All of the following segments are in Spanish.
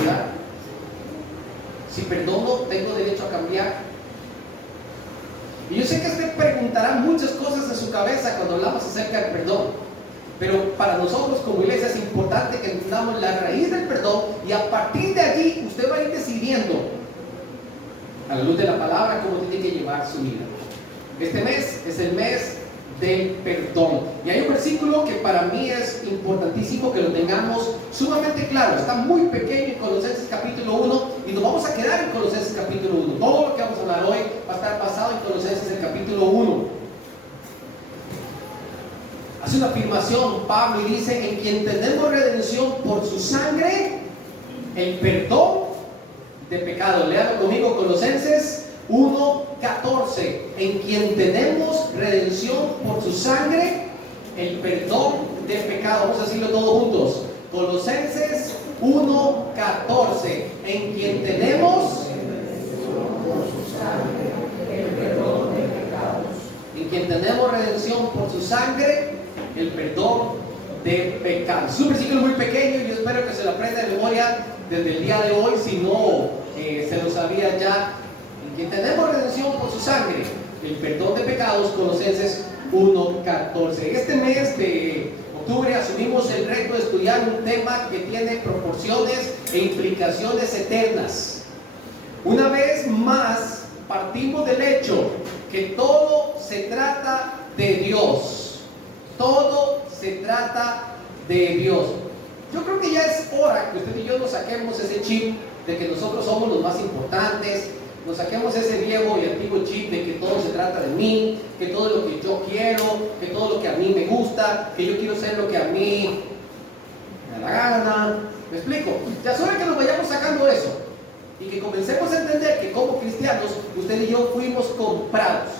cambiar? Si perdono, ¿tengo derecho a cambiar? Y yo sé que usted preguntará muchas cosas en su cabeza cuando hablamos acerca del perdón, pero para nosotros como iglesia es importante que entendamos la raíz del perdón, y a partir de allí usted va a ir decidiendo, a la luz de la palabra, cómo tiene que llevar su vida. Este mes es el mes del perdón, y hay un versículo que para mí es importantísimo que lo tengamos sumamente claro. Está muy pequeño en Colosenses capítulo 1, y nos vamos a quedar en Colosenses capítulo 1. Todo lo que vamos a hablar hoy va a estar basado en Colosenses el capítulo 1. Hace una afirmación Pablo y dice: en quien tenemos redención por su sangre, el perdón de pecado. Léalo conmigo, Colosenses 1:14. En quien tenemos redención por su sangre, el perdón de pecado. Vamos a decirlo todos juntos. Colosenses 1:14. En quien tenemos redención por su sangre, el perdón de pecados. Es un versículo muy pequeño y yo espero que se lo aprenda de memoria desde el día de hoy, si no se lo sabía ya. En quien tenemos redención por su sangre, el perdón de pecados. Colosenses 1:14. En este mes de octubre asumimos el reto de estudiar un tema que tiene proporciones e implicaciones eternas. Una vez más partimos del hecho que todo se trata de Dios. Todo se trata de Dios. Yo creo que ya es hora que usted y yo nos saquemos ese chip de que nosotros somos los más importantes. Nos saquemos ese viejo y antiguo chip de que todo se trata de mí, que todo lo que yo quiero, que todo lo que a mí me gusta, que yo quiero ser lo que a mí me da la gana. ¿Me explico? Ya es hora que nos vayamos sacando eso y que comencemos a entender que como cristianos usted y yo fuimos comprados,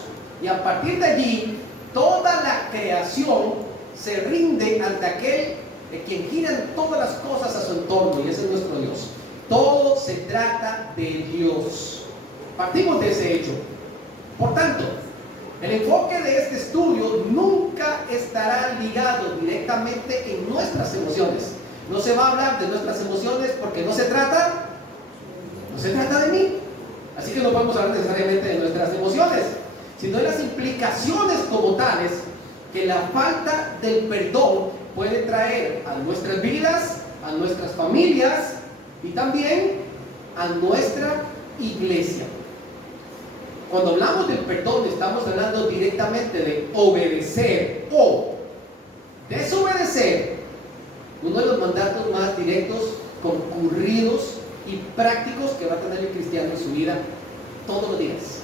y a partir de allí toda la creación se rinde ante aquel de quien giran todas las cosas a su entorno, y ese es nuestro Dios. Todo se trata de Dios. Partimos de ese hecho. Por tanto, el enfoque de este estudio nunca estará ligado directamente en nuestras emociones. No se va a hablar de nuestras emociones porque no se trata de mí. Así que no podemos hablar necesariamente de nuestras emociones, sino de las implicaciones como tales que la falta del perdón puede traer a nuestras vidas, a nuestras familias y también a nuestra iglesia. Cuando hablamos del perdón, estamos hablando directamente de obedecer o desobedecer uno de los mandatos más directos, concurridos y prácticos que va a tener el cristiano en su vida todos los días.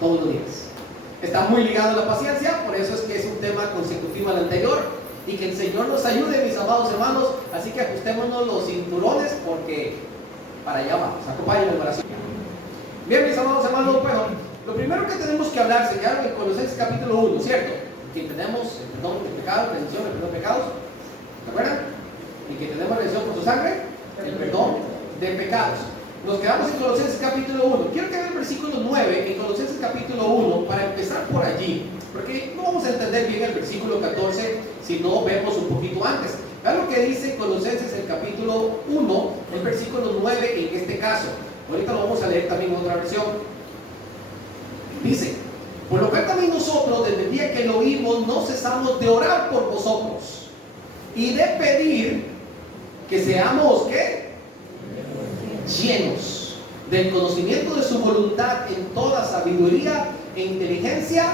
Todos los días. Está muy ligado a la paciencia, por eso es que es un tema consecutivo al anterior, y que el Señor nos ayude, mis amados hermanos. Así que ajustémonos los cinturones porque para allá vamos. Acompáñenme en oración. Bien, mis amados hermanos, bueno, lo primero que tenemos que hablar, se quedaron en Colosenses capítulo 1, ¿cierto? Que tenemos el perdón de pecados, redención del perdón de pecados, ¿se acuerdan? Y que tenemos redención por su sangre, el perdón de pecados. Nos quedamos en Colosenses capítulo 1. Quiero que vean el versículo 9 en Colosenses capítulo 1 para empezar por allí, porque no vamos a entender bien el versículo 14 si no vemos un poquito antes. Vean lo que dice Colosenses el capítulo 1, el versículo 9 en este caso. Ahorita lo vamos a leer también en otra versión. Dice: por lo cual también nosotros, desde el día que lo oímos, no cesamos de orar por vosotros y de pedir que seamos, ¿qué? Llenos del conocimiento de su voluntad en toda sabiduría e inteligencia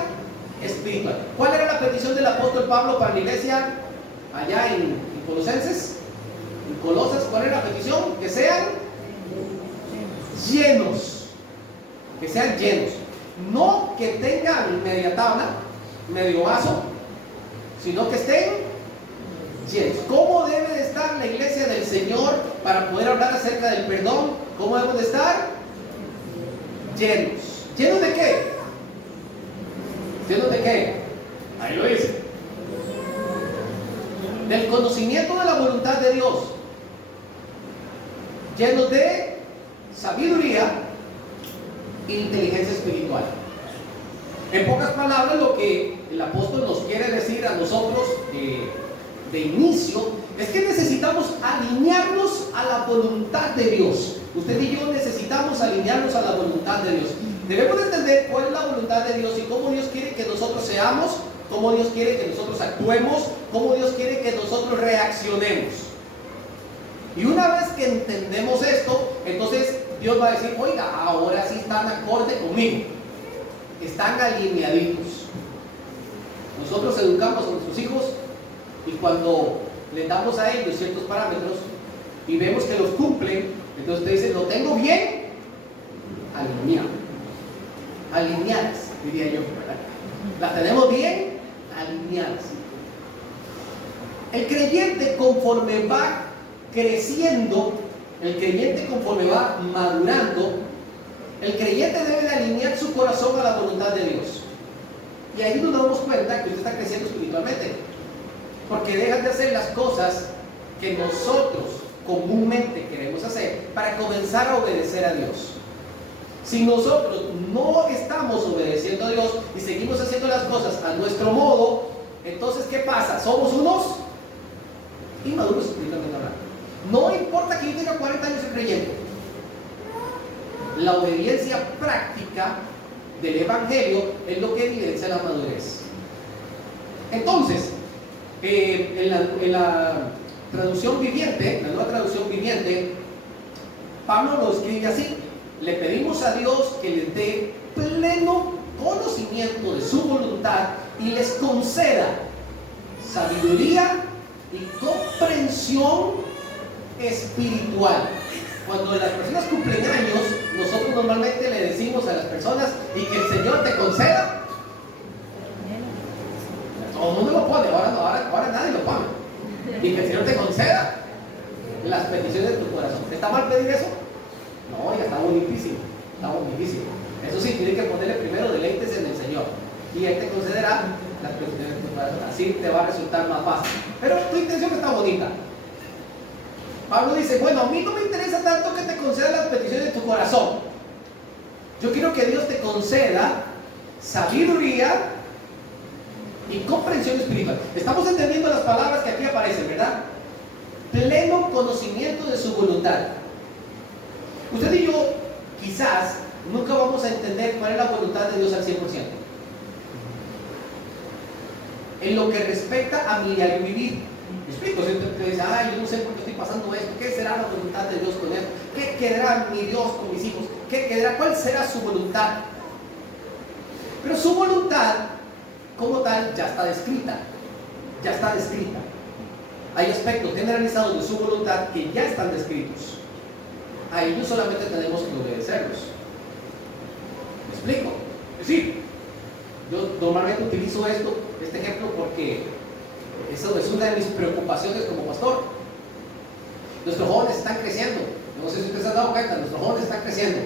espiritual. ¿Cuál era la petición del apóstol Pablo para la iglesia allá en Colosenses? En Colosas, ¿cuál era la petición? Que sean llenos. Que sean llenos. No que tengan media tabla, medio vaso, sino que estén llenos. ¿Cómo debe de estar la iglesia del Señor para poder hablar acerca del perdón? ¿Cómo debemos de estar? Llenos. ¿Llenos de qué? ¿Llenos de qué? Ahí lo dice. Del conocimiento de la voluntad de Dios. Llenos de sabiduría e inteligencia espiritual. En pocas palabras, lo que el apóstol nos quiere decir a nosotros de inicio es que necesitamos alinearnos a la voluntad de Dios. Usted y yo necesitamos alinearnos a la voluntad de Dios. Debemos de entender cuál es la voluntad de Dios y cómo Dios quiere que nosotros seamos, cómo Dios quiere que nosotros actuemos, cómo Dios quiere que nosotros reaccionemos. Y una vez que entendemos esto, entonces Dios va a decir, oiga, ahora sí están acorde conmigo, están alineaditos. Nosotros educamos a nuestros hijos y cuando les damos a ellos ciertos parámetros y vemos que los cumplen, entonces te dicen, lo tengo bien alineado, alineadas, diría yo, ¿verdad? Las tenemos bien alineadas. El creyente, conforme va creciendo, el creyente conforme va madurando, el creyente debe de alinear su corazón a la voluntad de Dios. Y ahí nos damos cuenta que usted está creciendo espiritualmente, porque dejan de hacer las cosas que nosotros comúnmente queremos hacer para comenzar a obedecer a Dios. Si nosotros no estamos obedeciendo a Dios y seguimos haciendo las cosas a nuestro modo, entonces ¿qué pasa? Somos unos inmaduros espiritualmente hablando. No importa que yo tenga 40 años de creyente, la obediencia práctica del Evangelio es lo que evidencia la madurez. Entonces, en la traducción viviente, la nueva traducción viviente, Pablo lo escribe así: le pedimos a Dios que les dé pleno conocimiento de su voluntad y les conceda sabiduría y comprensión espiritual. Cuando las personas cumplen años, nosotros normalmente le decimos a las personas, y que el Señor te conceda. Todo el mundo lo pone, ahora nadie lo pone. Y que el Señor te conceda las peticiones de tu corazón. ¿Está mal pedir eso? No, ya está bonitísimo, está bonitísimo. Eso sí, tiene que ponerle primero deleites en el Señor, y Él te concederá las peticiones de tu corazón. Así te va a resultar más fácil. Pero tu intención está bonita. Pablo dice, bueno, a mí no me interesa tanto que te conceda las peticiones de tu corazón. Yo quiero que Dios te conceda sabiduría y comprensión espiritual. Estamos entendiendo las palabras que aquí aparecen, ¿verdad? Pleno conocimiento de su voluntad. Usted y yo quizás nunca vamos a entender cuál es la voluntad de Dios al 100%. En lo que respecta a mi diario vivir. ¿Me explico? Si usted dice, yo no sé por qué estoy pasando esto, ¿qué será la voluntad de Dios con esto? ¿Qué quedará mi Dios con mis hijos? ¿Qué quedará? ¿Cuál será su voluntad? Pero su voluntad, como tal, ya está descrita. Ya está descrita. Hay aspectos generalizados de su voluntad que ya están descritos. A ellos solamente tenemos que obedecerlos. ¿Me explico? Es decir, yo normalmente utilizo este ejemplo porque eso es una de mis preocupaciones como pastor. Nuestros jóvenes están creciendo. No sé si ustedes se han dado cuenta, nuestros jóvenes están creciendo.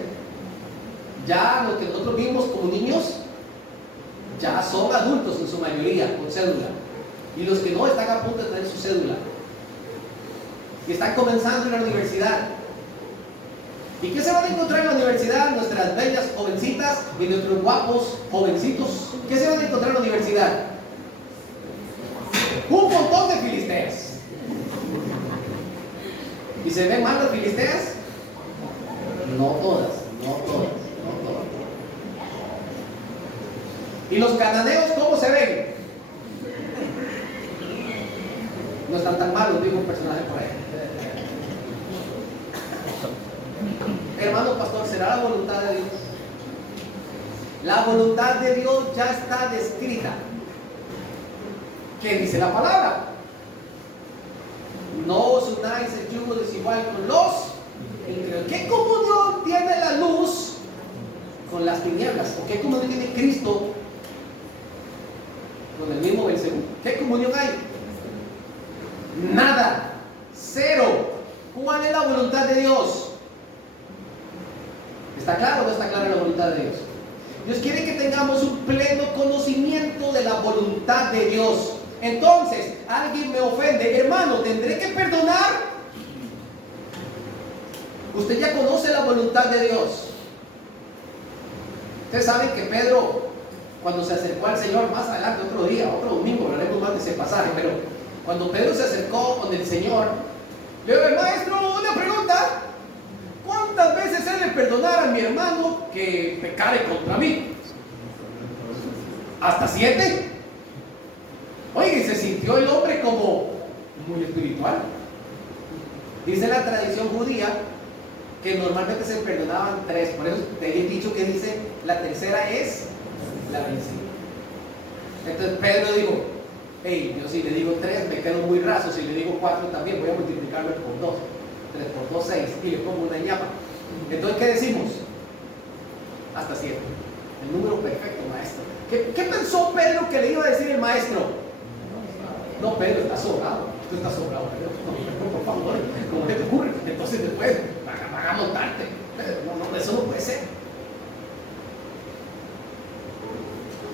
Ya lo que nosotros vimos como niños, ya son adultos en su mayoría, con cédula. Y los que no están a punto de tener su cédula. Y están comenzando en la universidad. ¿Y qué se van a encontrar en la universidad? Nuestras bellas jovencitas y nuestros guapos jovencitos. ¿Qué se van a encontrar en la universidad? Un montón de filisteas. ¿Y se ven mal las filisteas? No todas. ¿Y los cananeos cómo se ven? No están tan malos, digo un personaje por ahí. Hermano pastor, ¿será la voluntad de Dios? La voluntad de Dios ya está descrita. ¿Qué dice la palabra? No os unáis el yugo desigual con los incrédulos. ¿Qué comunión tiene la luz con las tinieblas? ¿O qué comunión tiene Cristo con el mismo Belcebú? ¿Qué comunión hay? Nada. Cero. ¿Cuál es la voluntad de Dios? ¿Está claro o no está clara la voluntad de Dios? Dios quiere que tengamos un pleno conocimiento de la voluntad de Dios. Entonces, alguien me ofende, hermano, ¿tendré que perdonar? Usted ya conoce la voluntad de Dios. Ustedes saben que Pedro, cuando se acercó al Señor, más adelante, otro día, otro domingo, hablaremos más de ese pasaje, pero cuando Pedro se acercó con el Señor, Le digo, maestro, una pregunta. ¿Cuántas veces he de perdonar a mi hermano que pecare contra mí? ¿Hasta 7? Oye, se sintió el hombre como muy espiritual. Dice la tradición judía que normalmente se perdonaban 3. Por eso te he dicho que dice la tercera es la vencida. Entonces Pedro dijo, hey, yo si le digo 3 me quedo muy raso, si le digo 4 también voy a multiplicarlo por 2. 3 por 2, 6, y le pongo una ñapa. Entonces, ¿qué decimos? Hasta 7. El número perfecto, maestro. ¿Qué pensó Pedro que le iba a decir el maestro? No, Pedro, está sobrado. Tú estás sobrado, Pedro. No, por favor, ¿cómo te ocurre? Entonces después van a montarte. No, eso no puede ser.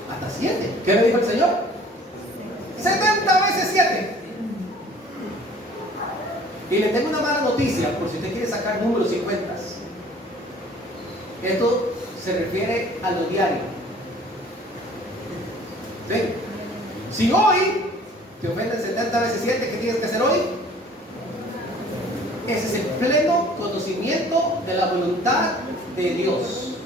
Hasta 7. ¿Qué le dijo el Señor? 70 veces 7. Y le tengo una mala noticia, por si usted quiere sacar números y cuentas. Esto se refiere a lo diario. ¿Sí? Si hoy te ofenden 70 veces 7, ¿qué tienes que hacer hoy? Ese es el pleno conocimiento de la voluntad de Dios.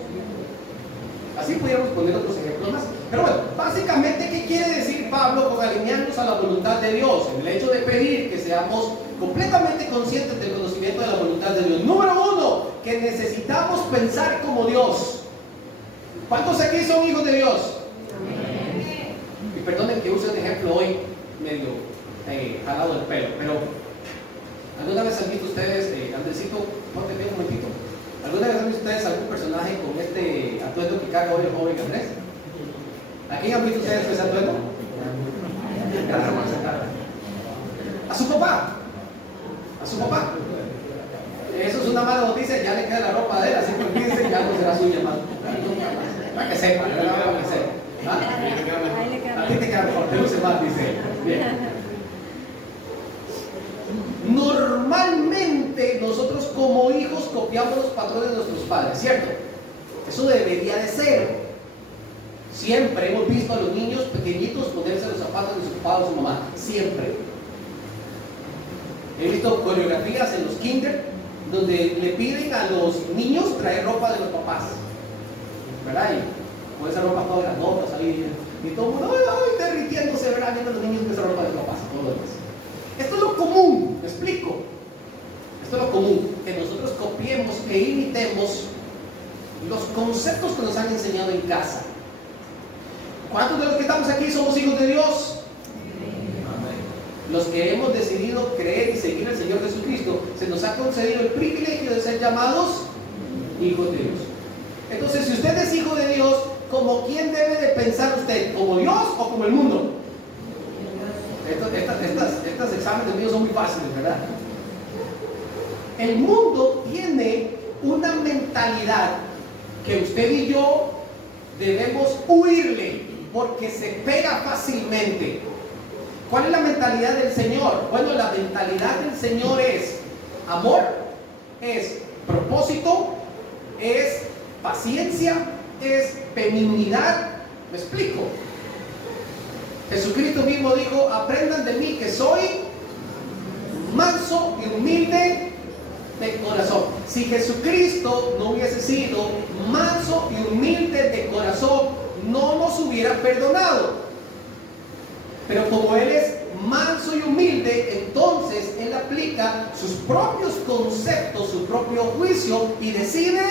Así pudiéramos poner otros ejemplos más. Pero bueno, básicamente, ¿qué quiere decir Pablo con alinearnos a la voluntad de Dios? En el hecho de pedir que seamos completamente conscientes del conocimiento de la voluntad de Dios. Número 1, que necesitamos pensar como Dios. ¿Cuántos aquí son hijos de Dios? Y perdonen que use un ejemplo hoy medio jalado del pelo, pero ¿alguna vez han visto ustedes, Andresito, ponte bien un momentito, ¿alguna vez han visto ustedes algún personaje con este atuendo que carga hoy el joven Andrés? ¿A quién han visto ustedes ese atuendo? A su papá. A su papá. Eso es una mala noticia, ya le queda la ropa de él, así que olvídense, ya no será suya más. Para que sepa, para que sepa. ¿Ah? A ti te queda mejor, te luce más, dice él. Bien. Normalmente nosotros como hijos copiamos los patrones de nuestros padres, ¿cierto? Eso debería de ser. Siempre hemos visto a los niños pequeñitos ponerse los zapatos de su papá o su mamá. Siempre. He visto coreografías en los kinder donde le piden a los niños traer ropa de los papás, ¿verdad? Y con esa ropa toda grandota, salir y todo el mundo, ¡ay, derritiéndose, ¿verdad? Viendo a los niños con esa ropa de los papás y todo lo demás. Esto es lo común, ¿me explico? Esto es lo común, que nosotros copiemos e imitemos los conceptos que nos han enseñado en casa. ¿Cuántos de los que estamos aquí somos hijos de Dios? Los que hemos decidido creer y seguir al Señor Jesucristo, se nos ha concedido el privilegio de ser llamados hijos de Dios. Entonces, si usted es hijo de Dios, ¿como quién debe de pensar usted? ¿Como Dios o como el mundo? Estos exámenes míos son muy fáciles, ¿verdad? El mundo tiene una mentalidad que usted y yo debemos huirle porque se pega fácilmente. ¿Cuál es la mentalidad del Señor? Bueno, la mentalidad del Señor es amor, es propósito, es paciencia, es benignidad. ¿Me explico? Jesucristo mismo dijo, aprendan de mí que soy manso y humilde de corazón. Si Jesucristo no hubiese sido manso y humilde de corazón, no nos hubiera perdonado. Pero como Él es manso y humilde, entonces Él aplica sus propios conceptos, su propio juicio y decide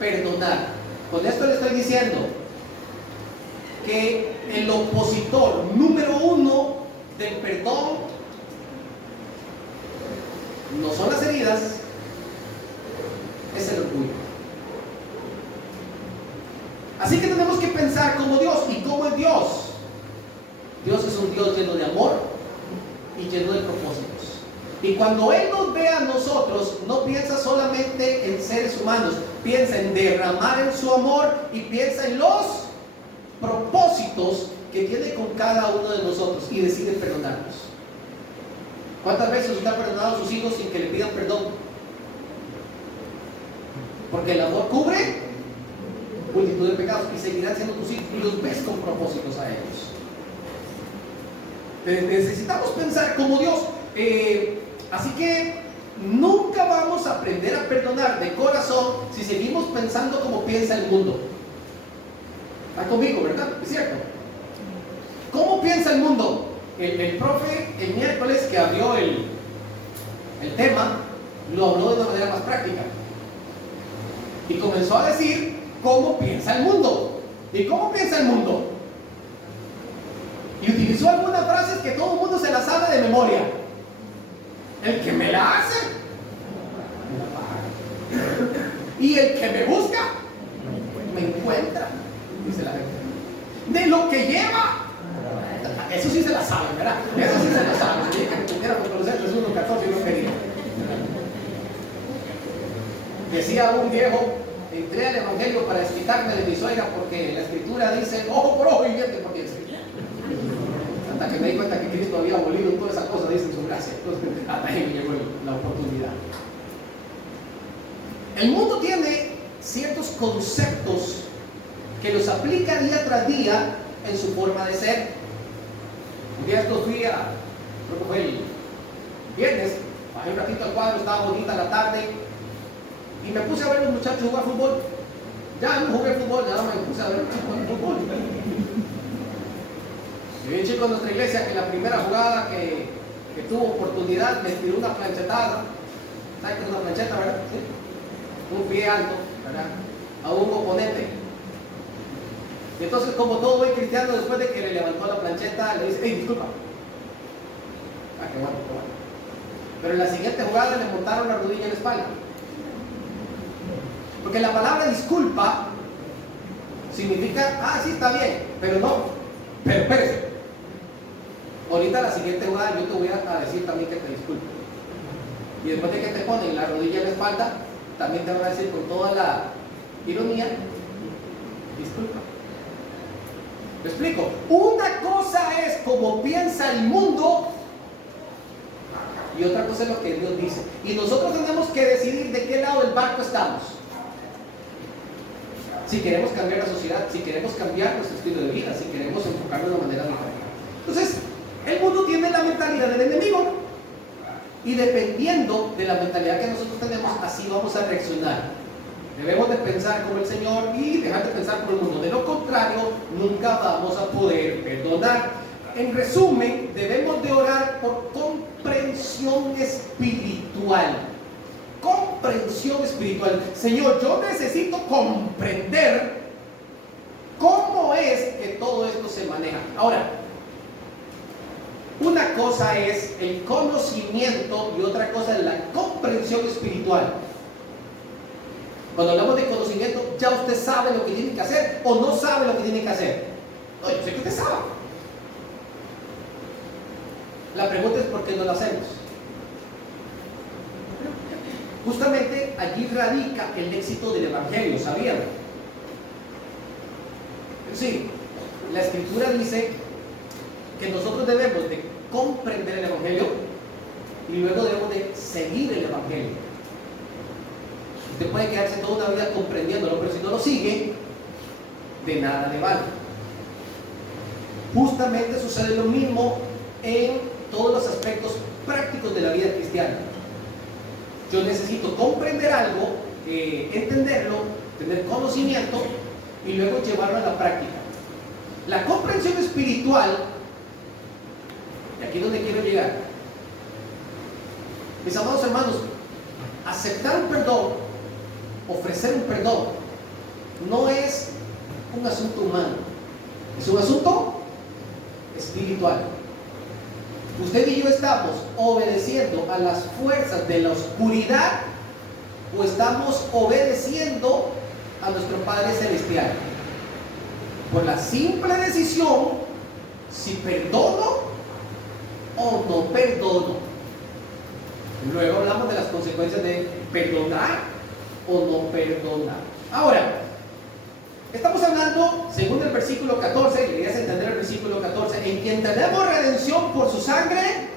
perdonar. Con esto le estoy diciendo que el opositor número 1 del perdón no son las heridas, es el orgullo. Así que tenemos que pensar como Dios. ¿Y cómo es Dios? Dios es un Dios lleno de amor y lleno de propósitos. Y cuando Él nos ve a nosotros, no piensa solamente en seres humanos, piensa en derramar en su amor y piensa en los propósitos que tiene con cada uno de nosotros y decide perdonarnos. ¿Cuántas veces usted ha perdonado a sus hijos sin que le pidan perdón? Porque el amor cubre multitud de pecados y seguirán siendo tus hijos y los ves con propósitos a ellos. Necesitamos pensar como Dios. Así que nunca vamos a aprender a perdonar de corazón si seguimos pensando como piensa el mundo. ¿Está conmigo, verdad? ¿Es cierto? ¿Cómo piensa el mundo? El profe el miércoles que abrió el tema lo habló de una manera más práctica y comenzó a decir cómo piensa el mundo. ¿Y cómo piensa el mundo? Y utilizó algunas frases que todo el mundo se las sabe de memoria. El que me la hace, me la paga. Y el que me busca, me encuentra, dice la gente. De lo que lleva, eso sí se la saben, ¿verdad? Eso sí se la saben. Dije que tuviera con Colosenses 1:14 y no quería. Decía un viejo: entré al evangelio para explicarme de mi suegra porque la escritura dice ojo por ojo y diente por diente. Hasta que me di cuenta que Cristo había abolido toda esa cosa, dice en su gracia. Entonces, hasta ahí me llegó la oportunidad. El mundo tiene ciertos conceptos que los aplica día tras día en su forma de ser. Un día estos fui creo que fue el viernes, bajé un ratito al cuadro, estaba bonita la tarde y me puse a ver a los muchachos jugar fútbol. Ya no jugué fútbol, ya me puse a ver jugar fútbol. Y vi un chico en nuestra iglesia que la primera jugada que tuvo oportunidad me tiró una planchetada. ¿Sabes qué es una plancheta, verdad? ¿Sí? Un pie alto, ¿verdad? A un oponente. Y entonces, como todo buen cristiano, después de que le levantó la plancheta, le dice: hey, disculpa. Ah, qué bueno, qué bueno. Pero en la siguiente jugada le montaron la rodilla en la espalda. Porque la palabra disculpa significa, ah, sí, está bien, pero no. Pero espérese. Ahorita la siguiente jugada yo te voy a decir también que te disculpe. Y después de que te ponen la rodilla en la espalda, también te van a decir con toda la ironía: disculpa. ¿Me explico? Una cosa es como piensa el mundo y otra cosa es lo que Dios dice. Y nosotros tenemos que decidir de qué lado del barco estamos. Si queremos cambiar la sociedad, si queremos cambiar nuestro estilo de vida, si queremos enfocarlo de una manera diferente. Entonces, el mundo tiene la mentalidad del enemigo. Y dependiendo de la mentalidad que nosotros tenemos, así vamos a reaccionar. Debemos de pensar como el Señor y dejar de pensar como el mundo. De lo contrario, nunca vamos a poder perdonar. En resumen, debemos de orar por comprensión espiritual. Comprensión espiritual. Señor, yo necesito comprender cómo es que todo esto se maneja. Ahora, una cosa es el conocimiento y otra cosa es la comprensión espiritual. Cuando hablamos de conocimiento, ya usted sabe lo que tiene que hacer o no sabe lo que tiene que hacer. No, yo sé que usted sabe. La pregunta es: ¿por qué no lo hacemos? Justamente allí radica el éxito del evangelio, ¿sabían? Sí, la escritura dice que nosotros debemos de comprender el evangelio y luego debemos de seguir el evangelio. Usted puede quedarse toda una vida comprendiéndolo, pero si no lo sigue, de nada le vale. Justamente sucede lo mismo en todos los aspectos prácticos de la vida cristiana. Yo necesito comprender algo, entenderlo, tener conocimiento y luego llevarlo a la práctica. La comprensión espiritual, y aquí es donde quiero llegar, mis amados hermanos, aceptar un perdón, ofrecer un perdón, no es un asunto humano, es un asunto espiritual. Usted y yo estamos obedeciendo a las fuerzas de la oscuridad o estamos obedeciendo a nuestro Padre Celestial. Por la simple decisión si perdono o no perdono. Luego hablamos de las consecuencias de perdonar o no perdonar. Ahora, estamos hablando, según el versículo 14, y querías entender el versículo 14, en quien tenemos redención por su sangre.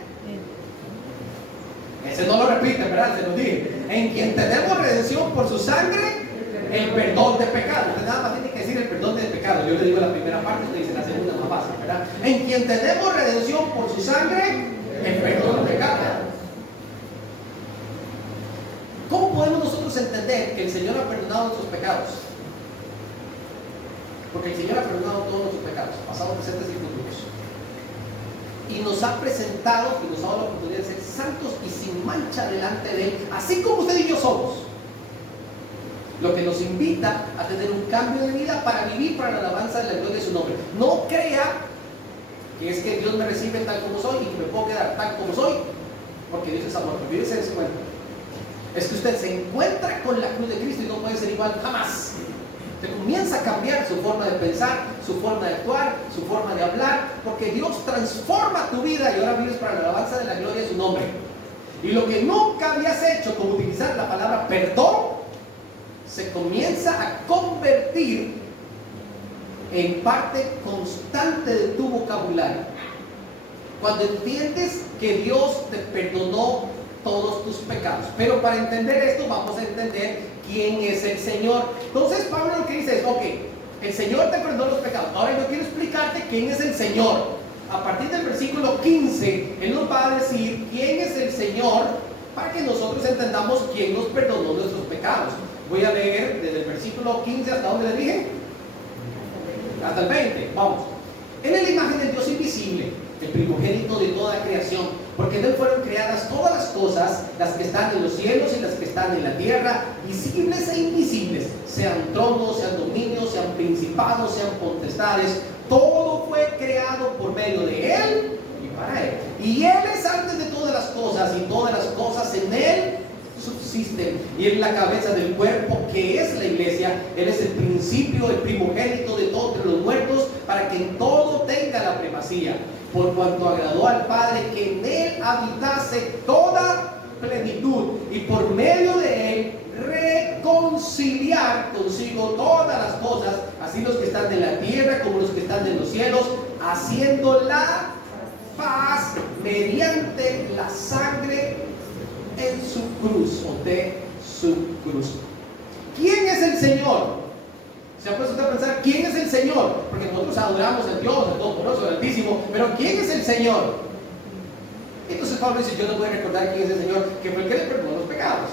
Ese no lo repite, ¿verdad? Se lo dije. En quien tenemos redención por su sangre, el perdón de pecado. Usted nada más tiene que decir el perdón de pecado. Yo le digo la primera parte, usted dice la segunda, más fácil, ¿verdad? En quien tenemos redención por su sangre, el perdón de pecado. nosotros entender que el Señor ha perdonado nuestros pecados. Porque el Señor ha perdonado todos nuestros pecados, pasados, presentes y futuros. Y nos ha presentado y nos ha dado la oportunidad de ser santos y sin mancha delante de Él, así como usted y yo somos. Lo que nos invita a tener un cambio de vida para vivir para la alabanza de la gloria de su nombre. No crea que es que Dios me recibe tal como soy y que me puedo quedar tal como soy, porque Dios es amor. Olvídese de ese cuento. Es que usted se encuentra con la cruz de Cristo y no puede ser igual jamás. Te comienza a cambiar su forma de pensar, su forma de actuar, su forma de hablar, porque Dios transforma tu vida y ahora vives para la alabanza de la gloria de su nombre. Y lo que nunca habías hecho, como utilizar la palabra perdón, se comienza a convertir en parte constante de tu vocabulario. Cuando entiendes que Dios te perdonó todos tus pecados. Pero para entender esto vamos a entender quién es el Señor. Entonces Pablo lo que dice es, ok, el Señor te perdonó los pecados. Ahora yo quiero explicarte quién es el Señor. A partir del versículo 15, Él nos va a decir quién es el Señor para que nosotros entendamos quién nos perdonó nuestros pecados. Voy a leer desde el versículo 15 hasta donde le dije. Hasta el 20, vamos. Él es la imagen del Dios invisible, el primogénito de toda la creación, porque en Él fueron creadas todas las cosas, las que están en los cielos y las que están en la tierra, visibles e invisibles, sean tronos, sean dominios, sean principados, sean potestades. Todo fue creado por medio de Él y para Él. Y Él es antes de todas las cosas, y todas las cosas en Él subsisten, y Él es la cabeza del cuerpo que es la iglesia. Él es el principio, el primogénito de todos los muertos, para que en todo tenga la primacía, por cuanto agradó al Padre que en Él habitase toda plenitud, y por medio de Él reconciliar consigo todas las cosas, así los que están en la tierra como los que están en los cielos, haciendo la paz mediante la sangre en su cruz, o de su cruz. ¿Quién es el Señor? ¿Se ha puesto a pensar quién es el Señor? Porque nosotros adoramos al Dios, al Todopoderoso, al Altísimo, pero ¿quién es el Señor? Entonces Pablo dice, yo no voy a recordar quién es el Señor, que fue el que le perdonó los pecados.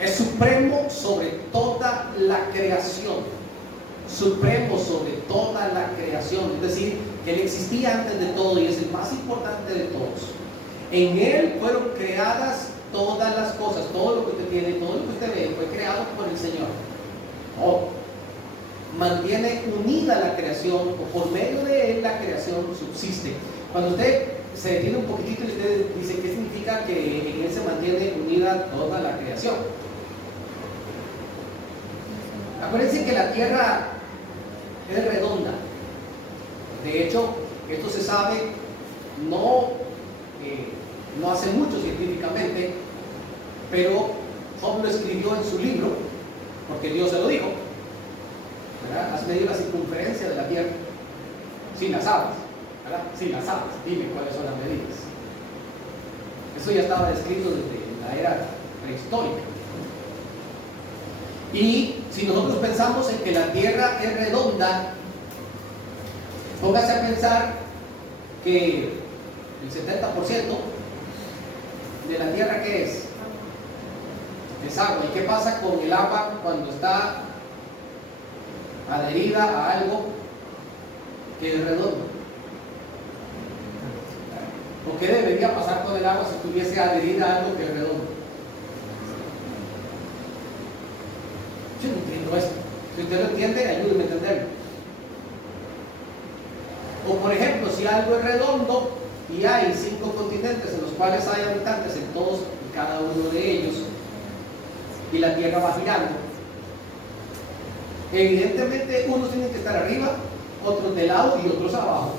Es supremo sobre toda la creación, supremo sobre toda la creación, es decir, que Él existía antes de todo y es el más importante de todos. En Él fueron creadas todas las cosas, todo lo que usted tiene, todo lo que usted ve, fue creado por el Señor. Oh, mantiene unida la creación, o por medio de Él la creación subsiste. Cuando usted se detiene un poquitito y usted dice, ¿qué significa que en Él se mantiene unida toda la creación? Acuérdense que la tierra es redonda. De hecho, esto se sabe no hace mucho científicamente, pero Job lo escribió en su libro, porque Dios se lo dijo, ¿verdad? Has medido la circunferencia de la tierra, sin las sabes, ¿verdad? Sin las sabes, dime cuáles son las medidas. Eso ya estaba descrito desde la era prehistórica. Y si nosotros pensamos en que la tierra es redonda, póngase a pensar que el 70% de la tierra, ¿qué es? Es agua. ¿Y qué pasa con el agua cuando está adherida a algo que es redondo? ¿O qué debería pasar con el agua si estuviese adherida a algo que es redondo? Yo no entiendo esto. Si usted lo entiende, ayúdeme a entenderlo. O por ejemplo, si algo es redondo y hay 5 continentes en los cuales hay habitantes en todos y cada uno de ellos, y la tierra va girando, evidentemente unos tienen que estar arriba, otros de lado y otros abajo.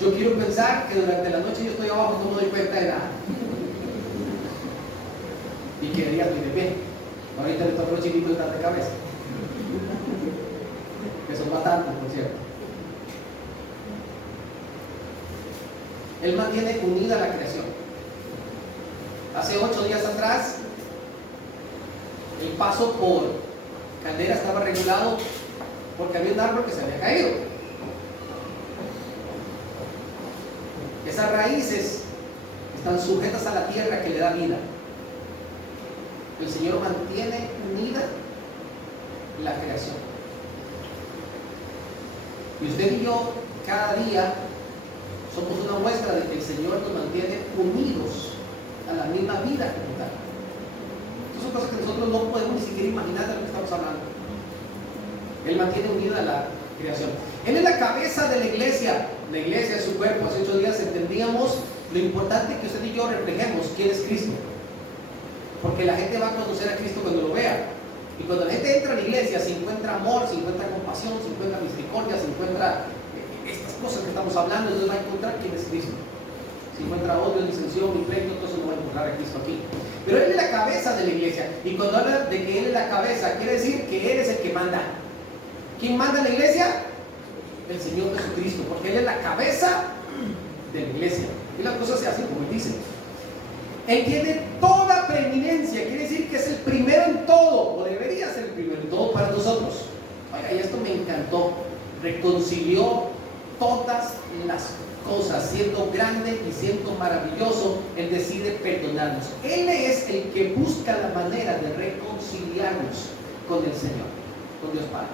Yo quiero pensar que durante la noche yo estoy abajo y no me doy cuenta de nada, y que de día estoy de pie. Ahorita le toca a los chiquitos estar de cabeza, que son bastantes, por cierto. Él mantiene unida la creación. Hace 8 días atrás, el paso por Caldera estaba regulado porque había un árbol que se había caído. Esas raíces están sujetas a la tierra que le da vida. El Señor mantiene unida la creación. Y usted y yo cada día somos una muestra de que el Señor nos mantiene unidos a la misma vida como tal. Estas son cosas que nosotros no podemos ni siquiera imaginar de lo que estamos hablando. Él mantiene unida a la creación. Él es la cabeza de la iglesia es su cuerpo. Hace 8 días entendíamos lo importante que usted y yo reflejemos quién es Cristo, porque la gente va a conocer a Cristo cuando lo vea. Y cuando la gente entra a la iglesia, se encuentra amor, se encuentra compasión, se encuentra misericordia, se encuentra estas cosas que estamos hablando, entonces va a encontrar quién es Cristo. Si encuentra odio, disensión y pleito, entonces no va a encontrar a Cristo aquí. Pero Él es la cabeza de la iglesia. Y cuando habla de que Él es la cabeza, quiere decir que Él es el que manda. ¿Quién manda en la iglesia? El Señor Jesucristo, porque Él es la cabeza de la iglesia. Y las cosas se hacen como Él dice. Él tiene toda preeminencia, quiere decir que es el primero en todo, o debería ser el primero en todo para nosotros. Oiga, y esto me encantó. Reconcilió todas las cosas, siendo grande y siendo maravilloso, Él decide perdonarnos. Él es el que busca la manera de reconciliarnos con el Señor, con Dios Padre.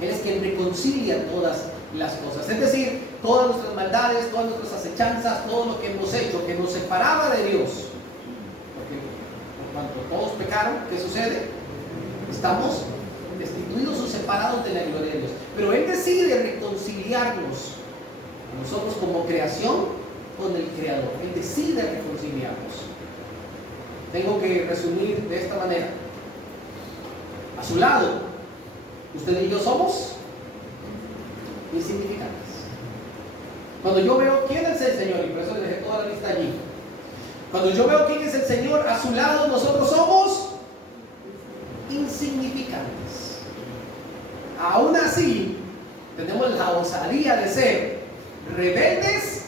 Él es quien reconcilia todas las cosas, es decir, todas nuestras maldades, todas nuestras acechanzas, todo lo que hemos hecho que nos separaba de Dios, porque por cuanto todos pecaron, ¿qué sucede? Estamos destituidos o separados de la gloria de Dios, pero Él decide reconciliarnos a nosotros como creación con el Creador. Él decide reconciliarnos. Tengo que resumir de esta manera: a su lado, usted y yo somos insignificantes. Cuando yo veo quién es el Señor, y por eso le dejé toda la lista allí, cuando yo veo quién es el Señor a su lado, nosotros somos insignificantes. Aún así, tenemos la osadía de ser rebeldes,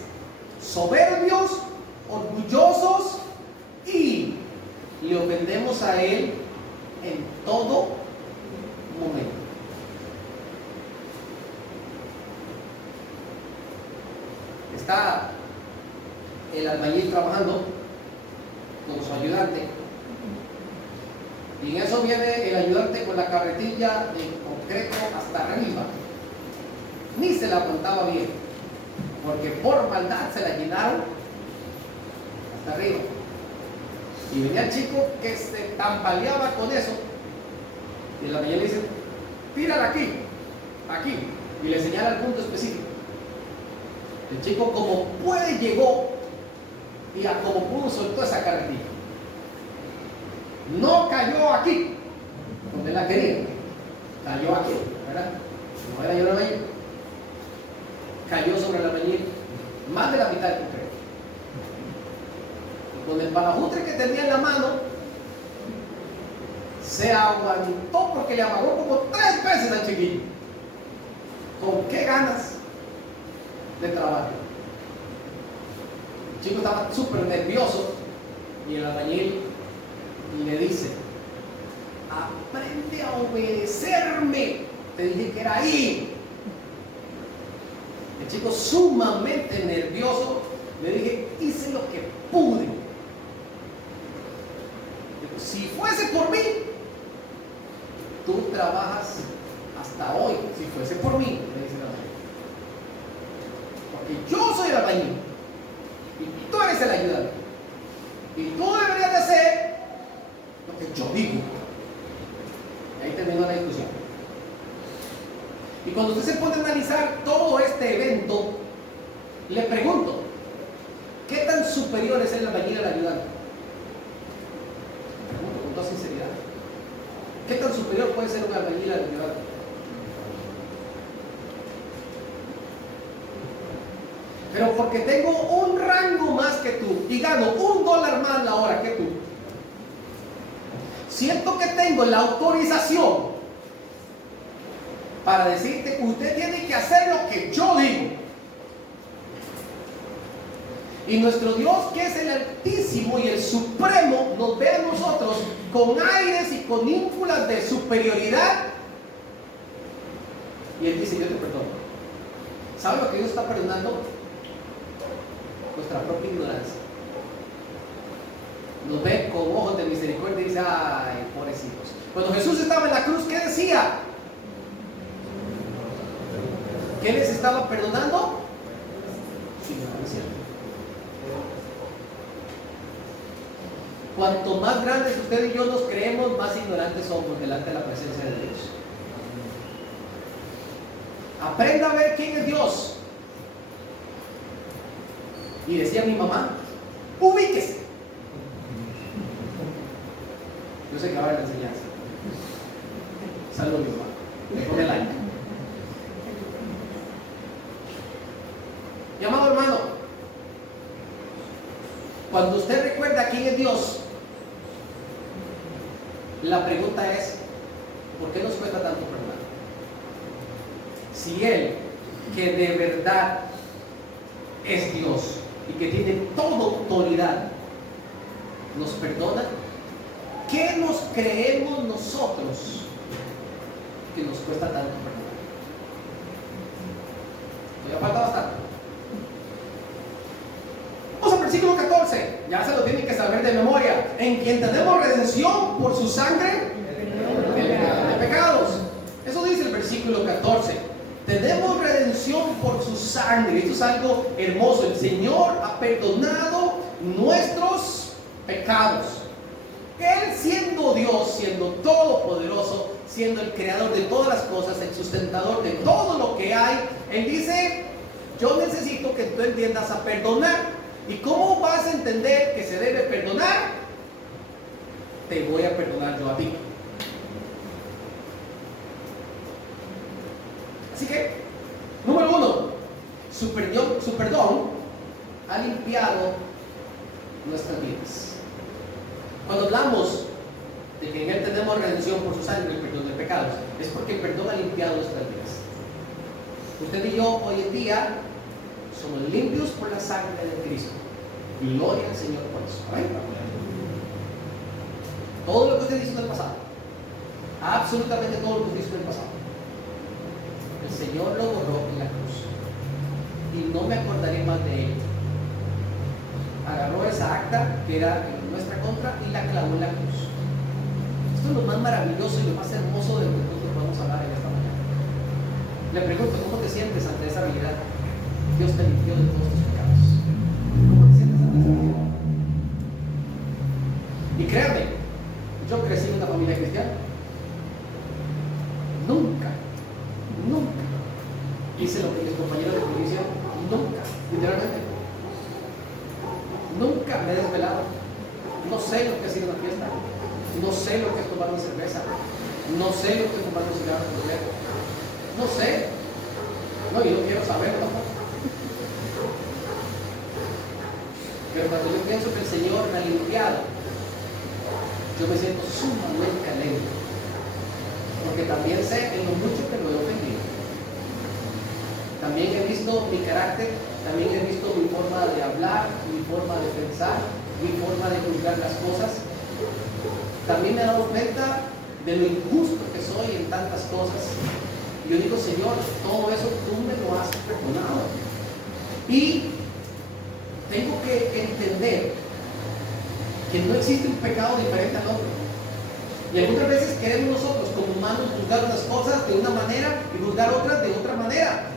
soberbios, orgullosos, y le ofendemos a Él en todo momento. Está el albañil trabajando con su ayudante, y en eso viene el ayudante con la carretilla de concreto hasta arriba. Ni se la aguantaba bien, porque por maldad se la llenaron hasta arriba. Y venía el chico que se tambaleaba con eso, y el albañil le dice: tírala aquí, aquí, y le señala el punto específico. El chico, como puede, llegó y a como pudo soltó esa carretilla. No cayó aquí donde la quería, cayó aquí, ¿verdad? No era yo el albañil. Cayó sobre el albañil más de la mitad del concreto. Y con el palajutre que tenía en la mano, se aguantó porque le amarró como 3 veces al chiquillo. ¿Con qué ganas de trabajo? El chico estaba súper nervioso y el albañil le dice: aprende a obedecerme, te dije que era ahí. El chico, sumamente nervioso, le dije: hice lo que pude. Dijo: si fuese por mí, tú trabajas hasta hoy. Si fuese por mí, le dice el albañil, porque yo soy el albañil y tú eres el ayudante, y tú deberías de hacer lo que yo digo. Y ahí terminó la discusión. Y cuando usted se pone a analizar todo este evento, le pregunto: ¿qué tan superior es el albañil al ayudante? Le pregunto con toda sinceridad: ¿qué tan superior puede ser un albañil al ayudante? Pero porque tengo un rango más que tú y gano $1 más la hora que tú, siento que tengo la autorización para decirte: usted tiene que hacer lo que yo digo. Y nuestro Dios, que es el Altísimo y el Supremo, nos ve a nosotros con aires y con ínfulas de superioridad, y Él dice: yo te perdono. ¿Sabe lo que Dios está perdonando? Nuestra propia ignorancia. nos ve con ojos de misericordia y dice, ay, pobrecitos. Cuando Jesús estaba en la cruz, ¿qué decía? ¿Qué les estaba perdonando? Sí, no es cierto. Cuanto más grandes usted y yo nos creemos, más ignorantes somos delante de la presencia de Dios. Aprenda a ver quién es Dios. Y decía mi mamá, ubíquese. Yo sé que va a la enseñanza. Saludos, mi mamá. Me pone like. Mi amado hermano, cuando usted recuerda quién es Dios, la pregunta es, ¿por qué nos cuesta tanto perdonar? Si Él, que de verdad es Dios y que tiene toda autoridad, nos perdona, ¿qué nos creemos nosotros que nos cuesta tanto perdonar? Todavía falta bastante. Vamos al versículo 14, ya se lo tienen que saber de memoria. En quien tenemos redención por su sangre de pecados. Eso dice el versículo 14. Tenemos redención por su sangre. Esto es algo hermoso. El Señor ha perdonado nuestros pecados. Él, siendo Dios, siendo todopoderoso, siendo el creador de todas las cosas, el sustentador de todo lo que hay, Él dice, yo necesito que tú entiendas a perdonar. ¿Y cómo vas a entender que se debe perdonar? Te voy a perdonar yo a ti. Así que, número 1, su perdón ha limpiado nuestras vidas. Cuando hablamos de que en Él tenemos redención por su sangre, el perdón de pecados, es porque el perdón ha limpiado nuestras vidas. Usted y yo hoy en día somos limpios por la sangre de Cristo. Gloria al Señor por eso. ¿Amén? Todo lo que usted hizo en el pasado, absolutamente todo lo que usted hizo en el pasado, el Señor lo borró en la cruz. Y no me acordaré más de él. Agarró esa acta que era en nuestra contra y la clavó en la cruz. Esto es lo más maravilloso y lo más hermoso de lo que nosotros vamos a hablar en esta mañana. Le pregunto, ¿cómo te sientes ante esa realidad? Dios te limpió de todos tus pecados. ¿Cómo te sientes ante esa realidad? Y créanme, yo crecí en una familia cristiana. Nunca hice lo que mis compañeros de colegio hicieron. Nunca, literalmente. Nunca me he desvelado. No sé lo que ha sido una fiesta. No sé lo que es tomar una cerveza. No sé lo que es tomar un cigarro completo. No sé. No, y no quiero saberlo tampoco. Pero cuando yo pienso que el Señor me ha limpiado, yo me siento sumamente alegre. Porque también sé en lo mucho que lo he ofendido. También he visto mi carácter, también he visto mi forma de hablar, mi forma de pensar, mi forma de juzgar las cosas. También me he dado cuenta de lo injusto que soy en tantas cosas. Y yo digo, Señor, todo eso tú me lo has perdonado. Y tengo que entender que no existe un pecado diferente al otro. Y algunas veces queremos nosotros como humanos juzgar unas cosas de una manera y juzgar otras de otra manera.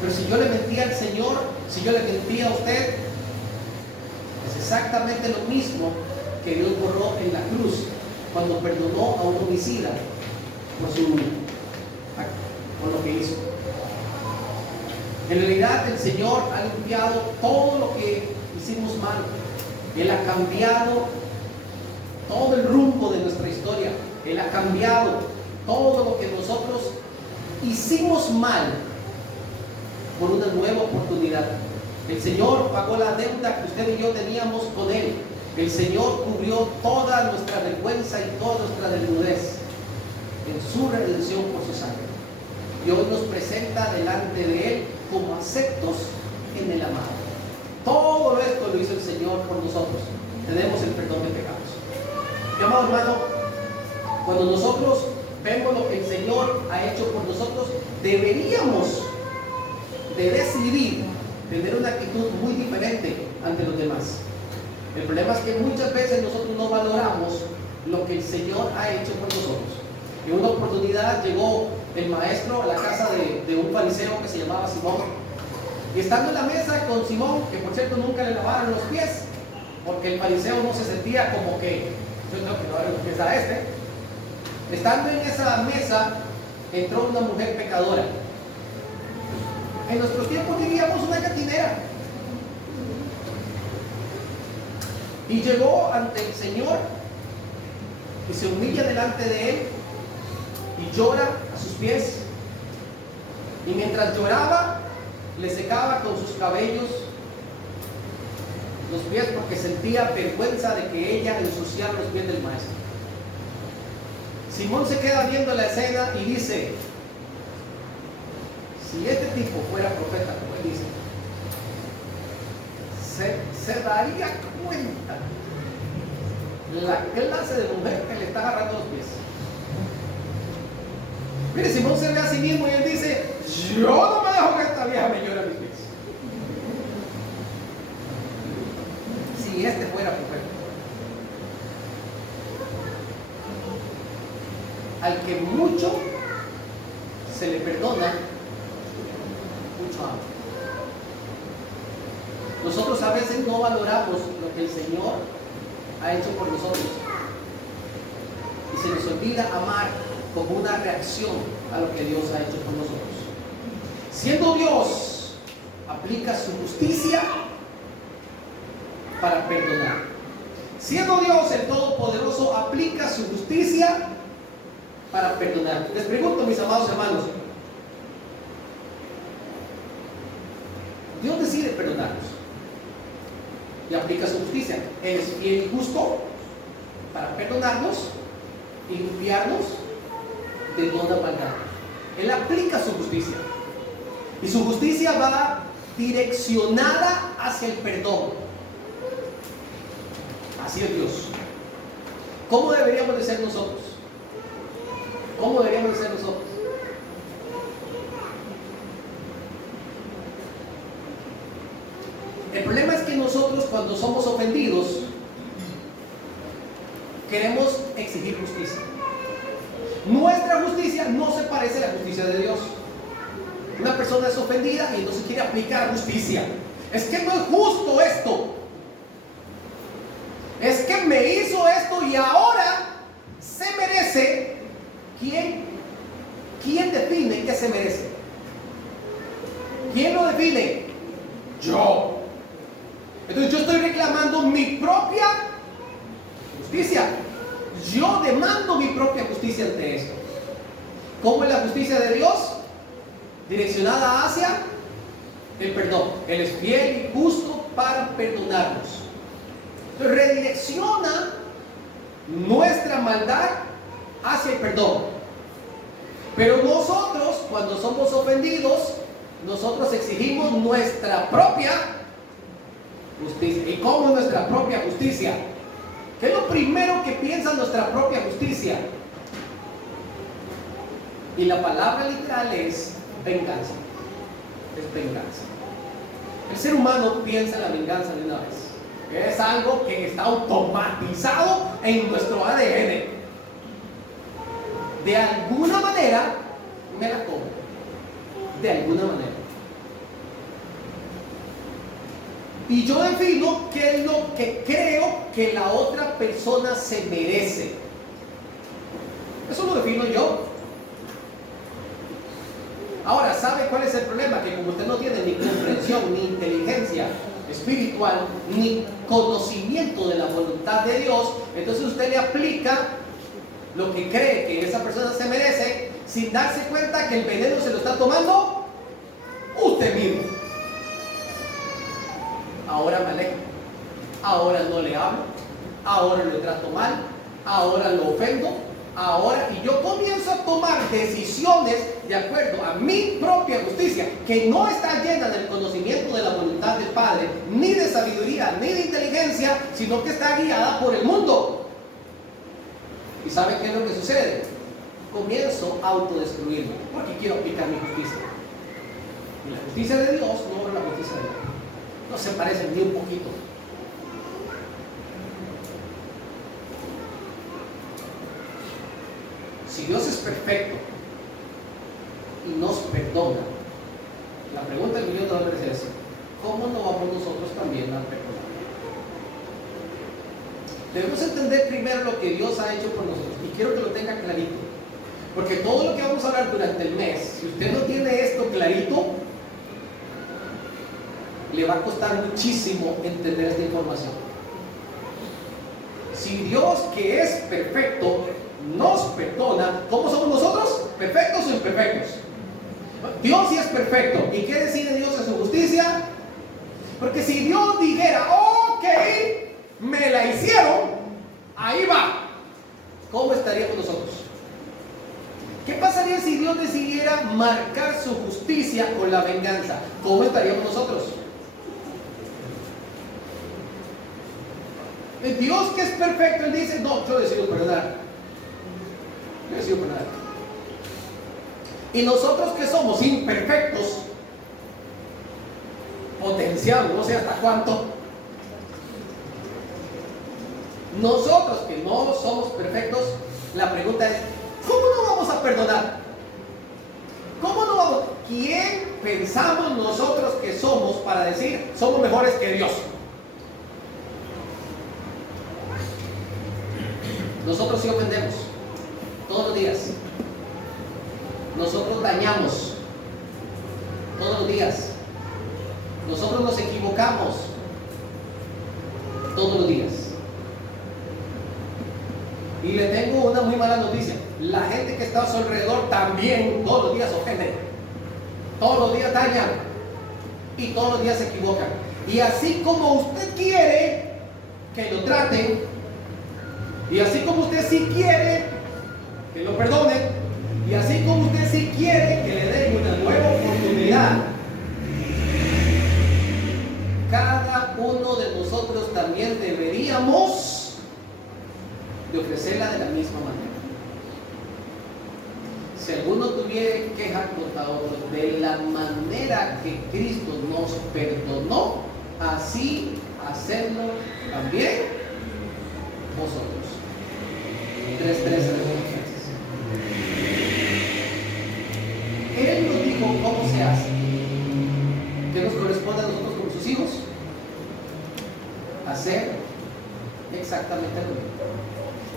Pero si yo le mentí al Señor, si yo le mentí a usted, es exactamente lo mismo que Dios borró en la cruz cuando perdonó a un homicida por lo que hizo. En realidad el Señor ha limpiado todo lo que hicimos mal. Él ha cambiado todo el rumbo de nuestra historia. Él ha cambiado todo lo que nosotros hicimos mal por una nueva oportunidad. El Señor pagó la deuda que usted y yo teníamos con Él. El Señor cubrió toda nuestra vergüenza y toda nuestra desnudez en su redención por su sangre. Y hoy nos presenta delante de Él como aceptos en el amado. Todo esto lo hizo el Señor por nosotros. Tenemos el perdón de pecados. Mi amado hermano, cuando nosotros vemos lo que el Señor ha hecho por nosotros, deberíamos de decidir tener una actitud muy diferente ante los demás. El problema es que muchas veces nosotros no valoramos lo que el Señor ha hecho por nosotros. En una oportunidad llegó el maestro a la casa de un fariseo que se llamaba Simón. Y estando en la mesa con Simón, que por cierto nunca le lavaron los pies, porque el fariseo no se sentía como que, yo creo que no era los pies a este. Estando en esa mesa, entró una mujer pecadora. En nuestros tiempos diríamos una cantinera. Y llegó ante el Señor y se humilla delante de Él y llora a sus pies. Y mientras lloraba, le secaba con sus cabellos los pies porque sentía vergüenza de que ella ensuciara los pies del maestro. Simón se queda viendo la escena y dice: si este tipo fuera profeta, como él dice, se daría cuenta la clase de mujer que le está agarrando los pies. Mire, Simón se ve a sí mismo y él dice: yo no me dejo que esta vieja me llore a mis pies. Si este fuera profeta. Al que mucho se le perdona, mucho ama. Nosotros a veces no valoramos lo que el Señor ha hecho por nosotros y se nos olvida amar como una reacción a lo que Dios ha hecho por nosotros. Siendo Dios, aplica su justicia para perdonar. Siendo Dios el Todopoderoso, aplica su justicia para perdonar. Les pregunto, mis amados hermanos, Dios decide perdonarnos y aplica su justicia. Él es fiel y justo para perdonarnos y limpiarnos de toda maldad. Él aplica su justicia y su justicia va direccionada hacia el perdón. Así es Dios. ¿Cómo deberíamos de ser nosotros? ¿Cómo deberíamos de ser nosotros? El problema es que nosotros, cuando somos ofendidos, queremos exigir justicia. Nuestra justicia no se parece a la justicia de Dios. Una persona es ofendida y entonces quiere aplicar justicia. Es que no es justo esto. Es que me hizo esto y ahora se merece. ¿Quién define qué se merece? ¿Quién lo define? Yo. Entonces yo estoy reclamando mi propia justicia. Yo demando mi propia justicia ante esto. ¿Cómo es la justicia de Dios? Direccionada hacia el perdón. Él es fiel y justo para perdonarnos. Entonces redirecciona nuestra maldad hacia el perdón. Pero nosotros, cuando somos ofendidos, nosotros exigimos nuestra propia justicia. ¿Y cómo es nuestra propia justicia? ¿Qué es lo primero que piensa nuestra propia justicia? Y la palabra literal es venganza. Es venganza. El ser humano piensa en la venganza de una vez. Es algo que está automatizado en nuestro ADN. De alguna manera me la como. De alguna manera. Y yo defino qué es lo que creo que la otra persona se merece. Eso lo defino yo. Ahora, ¿sabe cuál es el problema? Que como usted no tiene ni comprensión, ni inteligencia espiritual, ni conocimiento de la voluntad de Dios, entonces usted le aplica lo que cree que esa persona se merece, sin darse cuenta que el veneno se lo está tomando usted mismo. Ahora me alejo, ahora no le hablo, ahora lo trato mal, ahora lo ofendo, ahora, y yo comienzo a tomar decisiones de acuerdo a mi propia justicia, que no está llena del conocimiento de la voluntad del Padre, ni de sabiduría, ni de inteligencia, sino que está guiada por el mundo. ¿Y saben qué es lo que sucede? Comienzo a autodestruirme, porque quiero aplicar mi justicia. Y la justicia de Dios no es la justicia de Dios. No se parecen ni un poquito. Si Dios es perfecto y nos perdona, la pregunta del millón de dólares es: ¿cómo no vamos nosotros también a perdonar? Debemos entender primero lo que Dios ha hecho por nosotros, y quiero que lo tenga clarito, porque todo lo que vamos a hablar durante el mes, si usted no tiene esto clarito, le va a costar muchísimo entender esta información. Si Dios, que es perfecto, nos perdona, ¿cómo somos nosotros? ¿Perfectos o imperfectos? Dios sí es perfecto. ¿Y qué decide Dios en su justicia? Porque si Dios dijera: ok, me la hicieron, ahí va, ¿cómo estaríamos nosotros? ¿Qué pasaría si Dios decidiera marcar su justicia con la venganza? ¿Cómo estaríamos nosotros? El Dios, que es perfecto, Él dice: no, yo decido perdonar. Yo decido perdonar. Y nosotros, que somos imperfectos, potenciados, no sé hasta cuánto, nosotros que no somos perfectos, la pregunta es: ¿cómo no vamos a perdonar? ¿Cómo no vamos? ¿Quién pensamos nosotros que somos para decir somos mejores que Dios? Nosotros sí ofendemos todos los días. Nosotros dañamos todos los días. Nosotros nos equivocamos todos los días. Y le tengo una muy mala noticia: la gente que está a su alrededor también todos los días ofende, todos los días dañan y todos los días se equivocan. Y así como usted quiere que lo traten, y así como usted sí quiere que lo perdonen, y así como usted sí quiere que le den una nueva oportunidad, cada uno de nosotros también deberíamos de ofrecerla de la misma manera. Si alguno tuviera queja contra otro, de la manera que Cristo nos perdonó, así hacerlo también vosotros. 3:13 de Filipenses. Él nos dijo cómo se hace. ¿Qué nos corresponde a nosotros como sus hijos? Hacer exactamente lo mismo.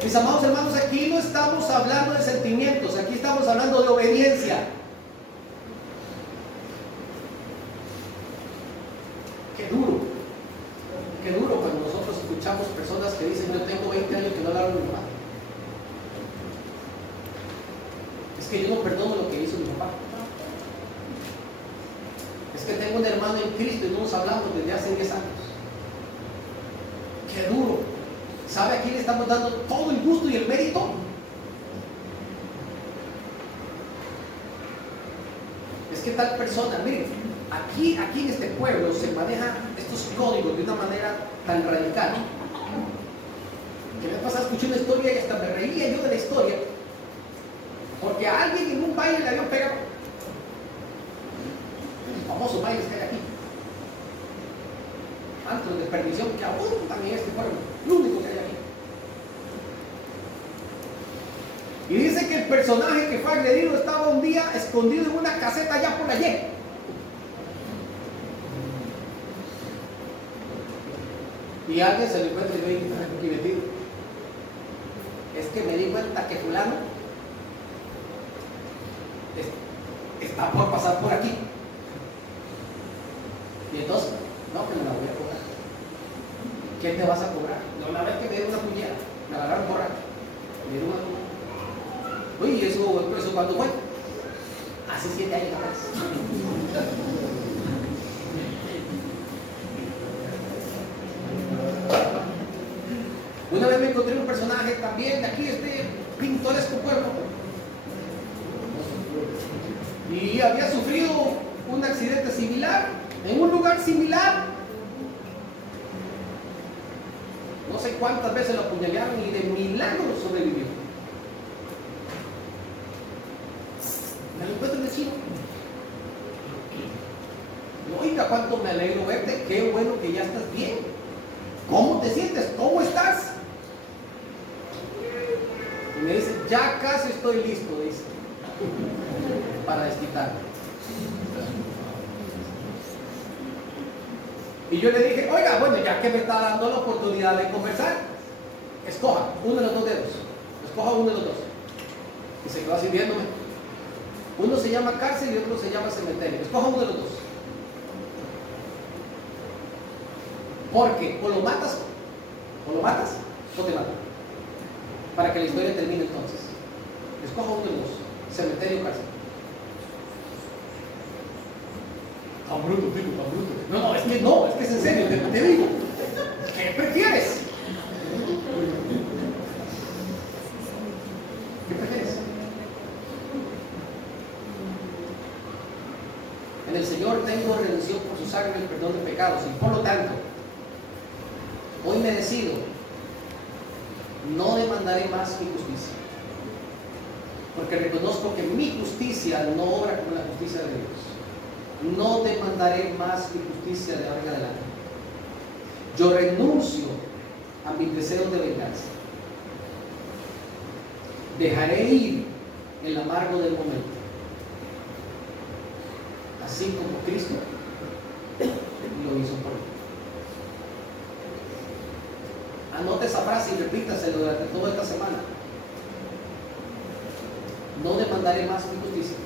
Mis amados hermanos, aquí no estamos hablando de sentimientos, aquí estamos hablando de obediencia. Qué duro cuando nosotros escuchamos personas que dicen: yo tengo 20 años que no le hablo a mi papá. Es que yo no perdono lo que hizo mi papá. Es que tengo un hermano en Cristo y no nos hablamos desde hace 10 años. Qué duro. ¿Sabe a quién le estamos dando todo el gusto y el mérito? Es que tal persona, miren, aquí en este pueblo se manejan estos códigos de una manera tan radical que me pasaba, escuché una historia y hasta me reía yo de la historia, porque a alguien en un baile le habían pegado. Los famosos bailes que hay aquí, antros de perdición que abundan en este pueblo, lo único que hay aquí. Y dice que el personaje que fue agredido estaba un día escondido en una caseta allá por la Y. Y alguien se lo encuentra y le dice: aquí metido. Es que me di cuenta que fulano está por pasar por aquí. Y entonces, no, que me la voy a cobrar. ¿Qué te vas a cobrar? No, una vez que me dieron una puñera, me agarraron borracho, me dieron una. Uy, ¿eso cuándo fue? Hace 7 años atrás. Una vez me encontré un personaje también de aquí, este pintoresco pueblo, y había sufrido un accidente similar en un lugar similar. No sé cuántas veces lo apuñalaron y de milagro sobrevivió. Me lo encuentro en el cielo. Oiga, cuánto me alegro verte, qué bueno que ya estás bien. ¿Cómo te sientes? ¿Cómo estás? Y me dice: ya casi estoy listo, dice, para desquitarme. Y yo le dije, oiga, bueno, ya que me está dando la oportunidad de conversar, escoja uno de los dos dedos, escoja uno de los dos. Y se quedó así viéndome. Uno se llama cárcel y otro se llama cementerio. Escoja uno de los dos. Porque o lo matas o te matan. Para que la historia termine entonces. Escoja uno de los dos, cementerio o cárcel. Tan bruto, tipo, tan bruto. No, es que es en serio, te digo. ¿Qué prefieres? ¿Qué prefieres? En el Señor tengo redención por su sangre, el perdón de pecados, y por lo tanto, hoy me decido, no demandaré más mi justicia, porque reconozco que mi justicia no obra como la justicia de Dios. No demandaré más mi justicia de ahora en adelante. Yo renuncio a mis deseos de venganza. Dejaré ir el amargo del momento, así como Cristo lo hizo por mí. Anote esa frase y repítaselo durante toda esta semana. No demandaré más mi justicia.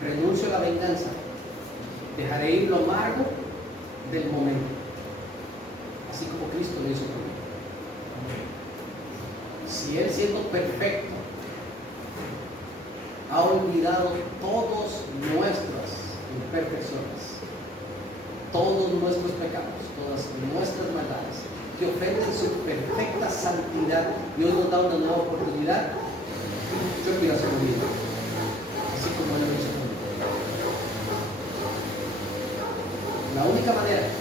Renuncio a la venganza. Dejaré ir lo amargo del momento, así como Cristo lo hizo por mí. Si Él, siendo perfecto, ha olvidado todas nuestras imperfecciones, todos nuestros pecados, todas nuestras maldades, que ofenden su perfecta santidad, y hoy nos da una nueva oportunidad, yo quiero hacer mi vida, así como Él lo hizo. La única manera en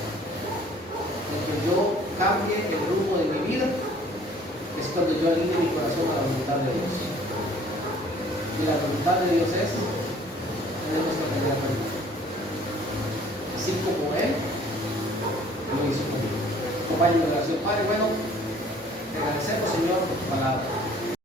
que yo cambie el rumbo de mi vida es cuando yo alinee mi corazón a la voluntad de Dios. Y la voluntad de Dios es nuestra primera prioridad. Así como Él lo hizo conmigo. Compañero de oración. Padre, bueno, te agradecemos, Señor, por tu palabra.